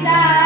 vida.